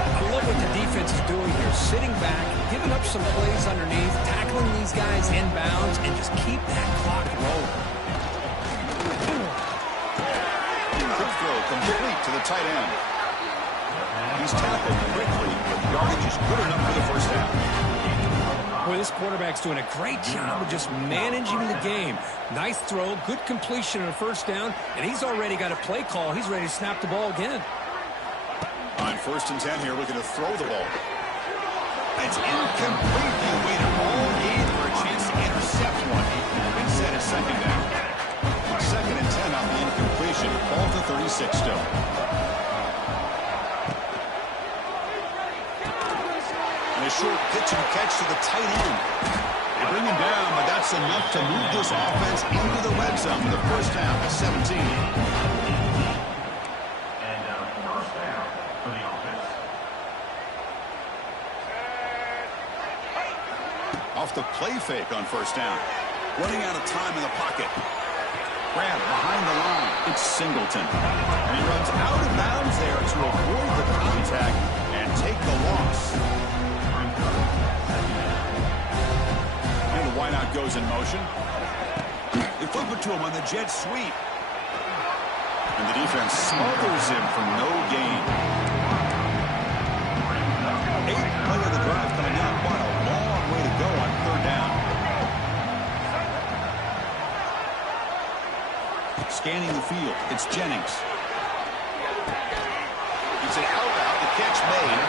I love what the defense is doing here. Sitting back, giving up some plays underneath, tackling these guys inbounds, and just keep that clock rolling. Quick throw complete to the tight end. He's tackled quickly, but the yardage is good enough for the 1st down. Boy, this quarterback's doing a great job of just managing the game. Nice throw, good completion on a 1st down, and he's already got a play call. He's ready to snap the ball again. On 1st and 10 here, looking to throw the ball. It's incomplete. He waited all game for a chance to intercept one. Instead, a 2nd down. 2nd and 10 off the incompletion. Ball to 36 still. And a short pitch and catch to the tight end. They bring him down, but that's enough to move this offense into the red zone for the 1st down to 17. Off the play fake on first down. Running out of time in the pocket. Grab behind the line. It's Singleton. And he runs out of bounds there to avoid the contact and take the loss. And the wideout goes in motion. They flip it to him on the jet sweep. And the defense smothers him for no gain. 8th play of the drive coming up. What a long way to go on third down. Scanning the field, it's Jennings. It's an out route, the catch made.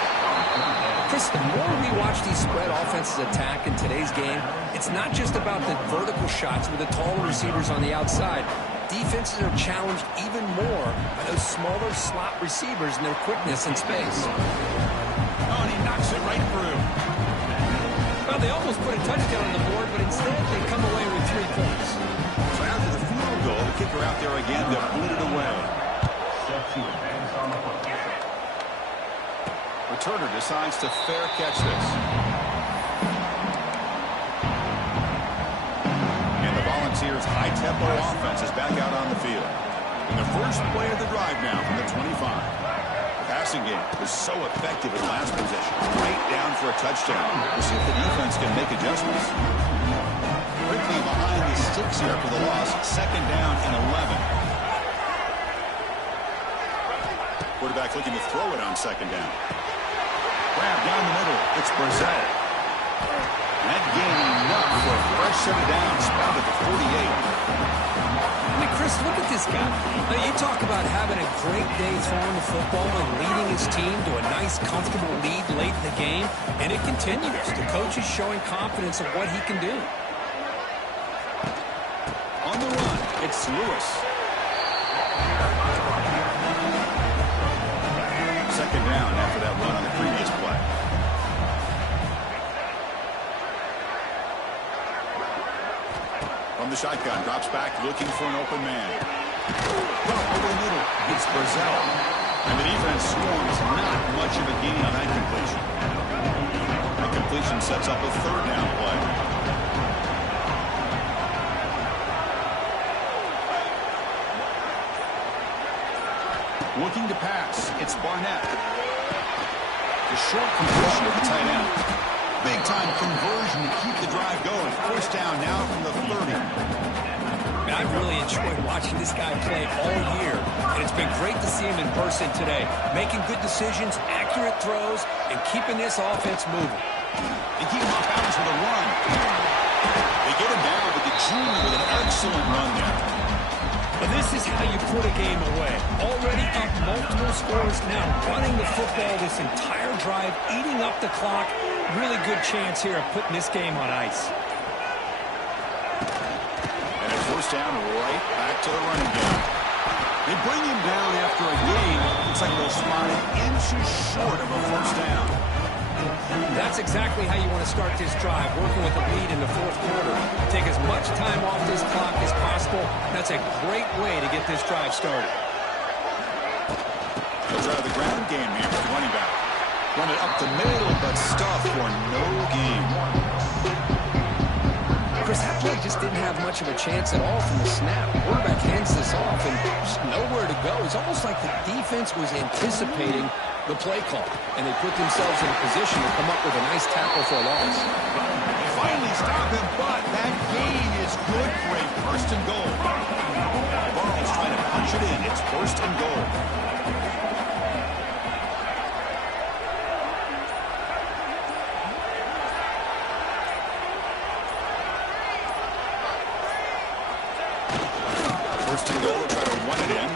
Chris, the more we watch these spread offenses attack in today's game, it's not just about the vertical shots with the taller receivers on the outside. Defenses are challenged even more by those smaller slot receivers and their quickness in space. Oh, and he knocks it right through. Well, they almost put a touchdown on the board, but instead they come away with 3 points. So after the field goal, the kicker out there again, they'll boot it away. Returner decides to fair catch this. And the Volunteers' high-tempo offense is back out on the field. In the first play of the drive now from the 25. The passing game was so effective in last possession. Right down for a touchdown. We'll see if the defense can make adjustments. Quickly behind the sticks here for the loss. 2nd down and 11. Quarterback looking to throw it on 2nd down. Grab down the middle. It's Brazil. And that gained enough for a fresh set of downs. Spot at the 48. I mean, Chris, look at this guy. Now, you talk about having a great day throwing the football and leading his team to a nice, comfortable lead late in the game, and it continues. The coach is showing confidence of what he can do. On the run, it's Lewis. 2nd down after that run on the previous play. From the shotgun, drops back looking for an open man. Over the middle, it's Brazil. And the defense swarms not much of a gain on that completion. The completion sets up a 3rd down play. Looking to pass, it's Barnett. The short completion of the tight end. Big-time conversion to keep the drive going. First down now from the 30. I've really enjoyed watching this guy play all year, and it's been great to see him in person today, making good decisions, accurate throws, and keeping this offense moving. They keep him off balance with a run. They get him down with the junior with an excellent run there. But this is how you put a game away. Already up multiple scores now, running the football this entire drive, eating up the clock. Really good chance here of putting this game on ice. And a first down right back to the running game. They bring him down after a gain. Looks like they'll spot it inches short of a first down. That's exactly how you want to start this drive, working with the lead in the 4th quarter. Take as much time off this clock as possible. That's a great way to get this drive started. They'll try the ground game here with the running back. Run it up the middle, but stuffed for no gain. Chris, that play just didn't have much of a chance at all from the snap. The quarterback hands this off, and there's nowhere to go. It's almost like the defense was anticipating the play call, and they put themselves in a position to come up with a nice tackle for a loss. They finally stop him, but that gain is good for a 1st and goal. Vols trying to punch it in. It's 1st and goal. First and goal, try to run it in.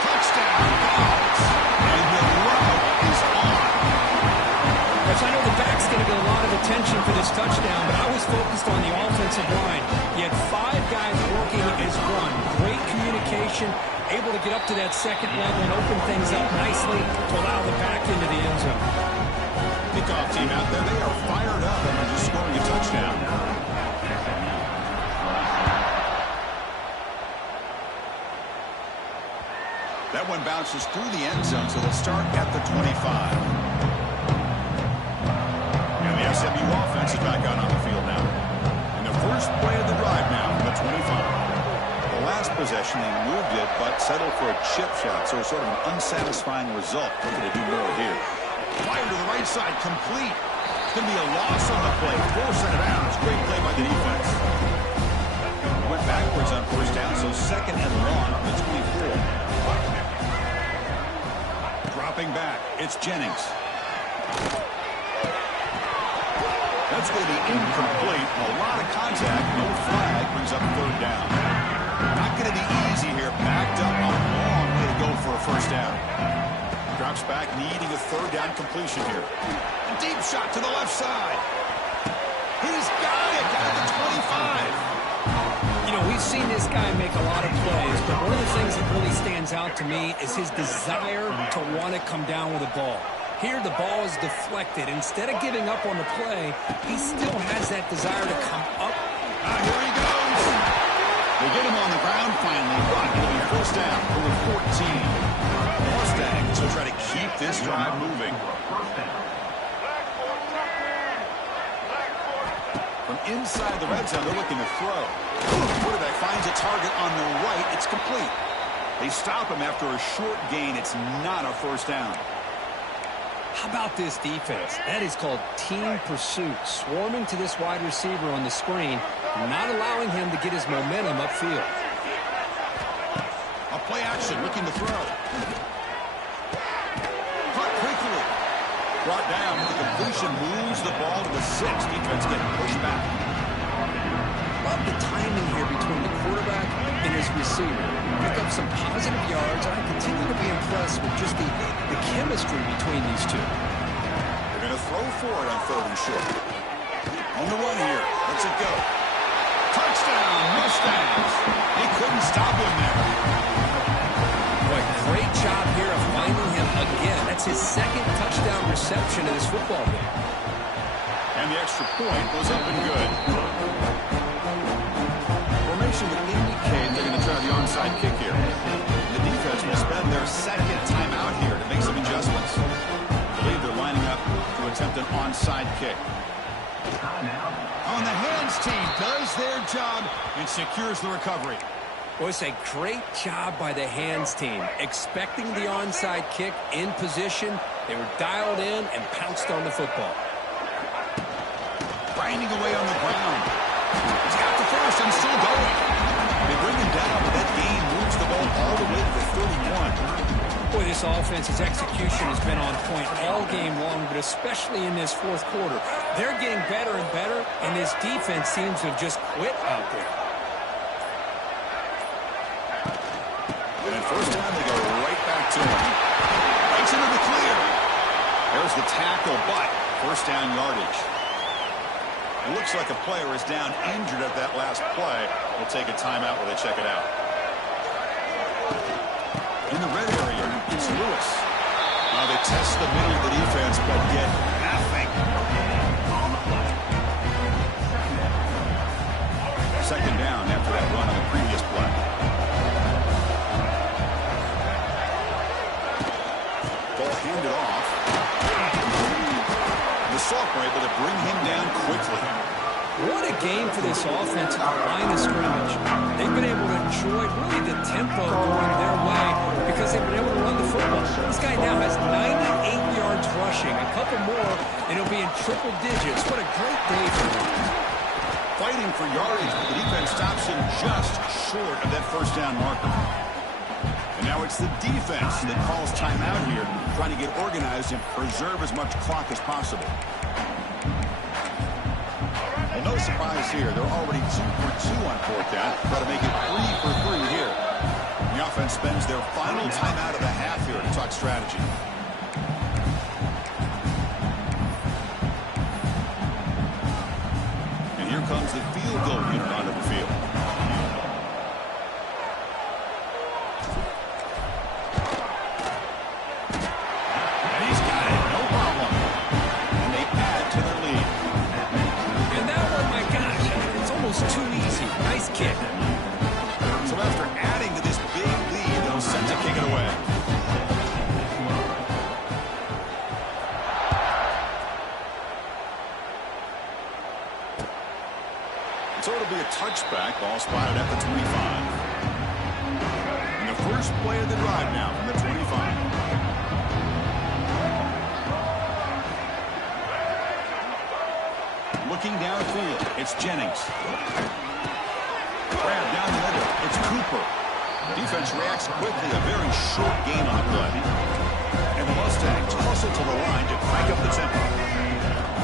Touchdown, Vols. And the route is on. Yes, I know the back's going to get a lot of attention for this touchdown, but I was focused on the offensive line. You had 5 guys working as one. Great communication, able to get up to that 2nd level and open things up nicely to allow the back into the end zone. Kickoff team out there, they are fired up and are just scoring a touchdown. That one bounces through the end zone, so they'll start at the 25. And the SMU offense is back out on the field now. First play of the drive now from the 25. The last possession, they moved it, but settled for a chip shot, so sort of an unsatisfying result. Looking to do more here. Fire to the right side, complete. It's going to be a loss on the play. Forcing it out. It's a great play by the defense. Went backwards on first down, so second and long on the 24. Dropping back, it's Jennings. That's going to be incomplete. A lot of contact, no flag, brings up third down. Not going to be easy here. Backed up on a long way to go for a first down. Drops back, needing a third down completion here. A deep shot to the left side. He's got it at the 25. You know, we've seen this guy make a lot of plays, but one of the things that really stands out to me is his desire to want to come down with the ball. Here, the ball is deflected. Instead of giving up on the play, he still has that desire to come up. Here he goes. They get him on the ground finally, but it'll be first down for the 14. Mustangs will try to keep this drive moving. From inside the red zone, they're looking to throw. Quarterback finds a target on the right. It's complete. They stop him after a short gain. It's not a first down. How about this defense? That is called team pursuit. Swarming to this wide receiver on the screen, not allowing him to get his momentum upfield. A play action, looking to throw. Caught quickly. Brought down. The completion moves the ball to the 6. Defense getting pushed back. Love the timing here between the quarterback and his receiver. Pick up some positive yards, and I continue to be impressed with just the chemistry between these two. They're going to throw for it on third and short. On the run here. Let's it go. Touchdown, Mustangs. They couldn't stop him there. Boy, great job here of finding him again. That's his second touchdown reception in this football game. And the extra point goes up and good. Formation would indicate they're going to try the onside kick here. The defense will spend their second timeout here to make some adjustments. I believe they're lining up to attempt an onside kick. On the hands team does their job and secures the recovery. Well, it's a great job by the hands team. Expecting the onside kick in position, they were dialed in and pounced on the football. Grinding away on the ground. He's got the first and still going. They bring him down, but that gain moves the ball all the way to the 31. Boy, this offense's execution has been on point all game long, but especially in this fourth quarter. They're getting better and better, and this defense seems to have just quit out there. And first down, they go right back to him. Right into the clear. There's the tackle, but first down yardage. It looks like a player is down injured at that last play. We'll take a timeout while they check it out. In the red area, it's Lewis. Now they test the middle of the defense, but get nothing. Second down after that run on the previous play. Ball handed off. The Sophomore able to bring him down quickly. What a game for this offense at the line of scrimmage. They've been able to enjoy really the tempo going their way because they've been able to run the football. This guy now has 98 yards rushing, a couple more, and he'll be in triple digits. What a great day for him. Fighting for yardage, but the defense stops him just short of that first down marker. And now it's the defense that calls timeout here, trying to get organized and preserve as much clock as possible. Well, no surprise here. They're already 2 for 2 on fourth down. Got to make it 3 for 3 here. The offense spends their final timeout of the half here to talk strategy. And here comes the field goal unit onto the field. Too easy. Nice kick. So after adding to this big lead, they'll set to kick it away. So it'll be a touchback. Ball spotted at the 25. And the first play of the drive now from the 25. Looking downfield, it's Jennings. Grab down the middle, it's Cooper. Defense reacts quickly, a very short game on the play. And the Mustangs hustle to the line to crank up the tempo.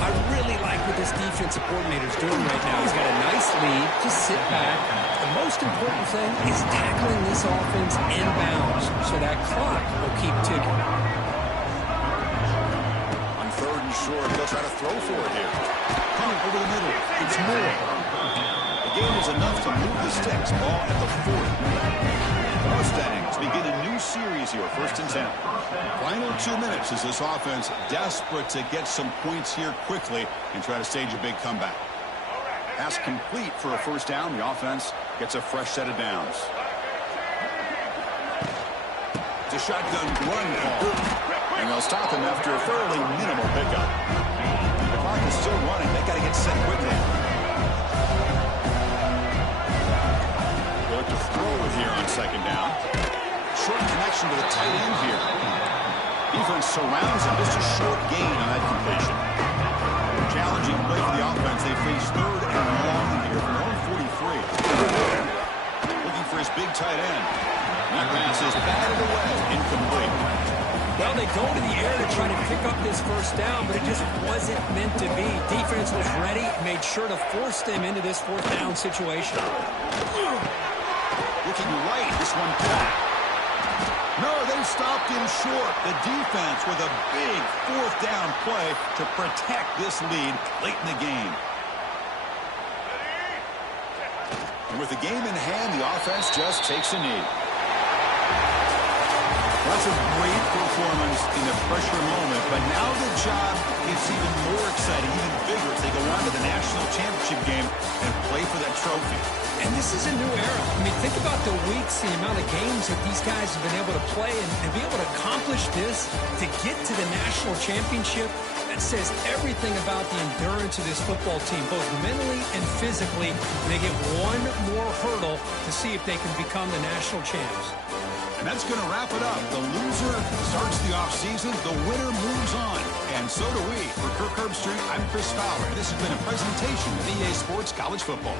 I really like what this defensive coordinator is doing right now. He's got a nice lead. Just sit back. The most important thing is tackling this offense inbounds so that clock will keep ticking. On 3rd and short, they'll try to throw for it here. Coming over the middle, it's Moore. The game is enough to move the sticks. Ball at the 40. The Mustangs begin a new series here, 1st and 10. Final 2 minutes as this offense desperate to get some points here quickly and try to stage a big comeback. Pass complete for a 1st down. The offense gets a fresh set of downs. It's a shotgun run call. And they'll stop him after a fairly minimal pickup. The clock is still running. They got to get set quickly. Look to throw it here on 2nd down. Short connection to the tight end here. Defense surrounds him. Just a short gain on that completion. Challenging play for the offense. They face 3rd and long here from their own 43. Looking for his big tight end. That pass is batted away. Incomplete. Well, they go to the air to try to pick up this 1st down, but it just wasn't meant to be. Defense was ready, made sure to force them into this 4th down situation. Looking right, this one caught. No, they stopped him short. The defense with a big 4th down play to protect this lead late in the game. And with the game in hand, the offense just takes a knee. That's a great performance in the pressure moment, but now the job gets even more exciting, even bigger as they go on to the national championship game and play for that trophy. And this is a new era. I mean, think about the weeks, the amount of games that these guys have been able to play and be able to accomplish this, to get to the national championship. That says everything about the endurance of this football team, both mentally and physically. They get one more hurdle to see if they can become the national champs. And that's going to wrap it up. The loser starts the offseason. The winner moves on. And so do we. For Kirk Herbstreit, I'm Chris Fowler. This has been a presentation of EA Sports College Football.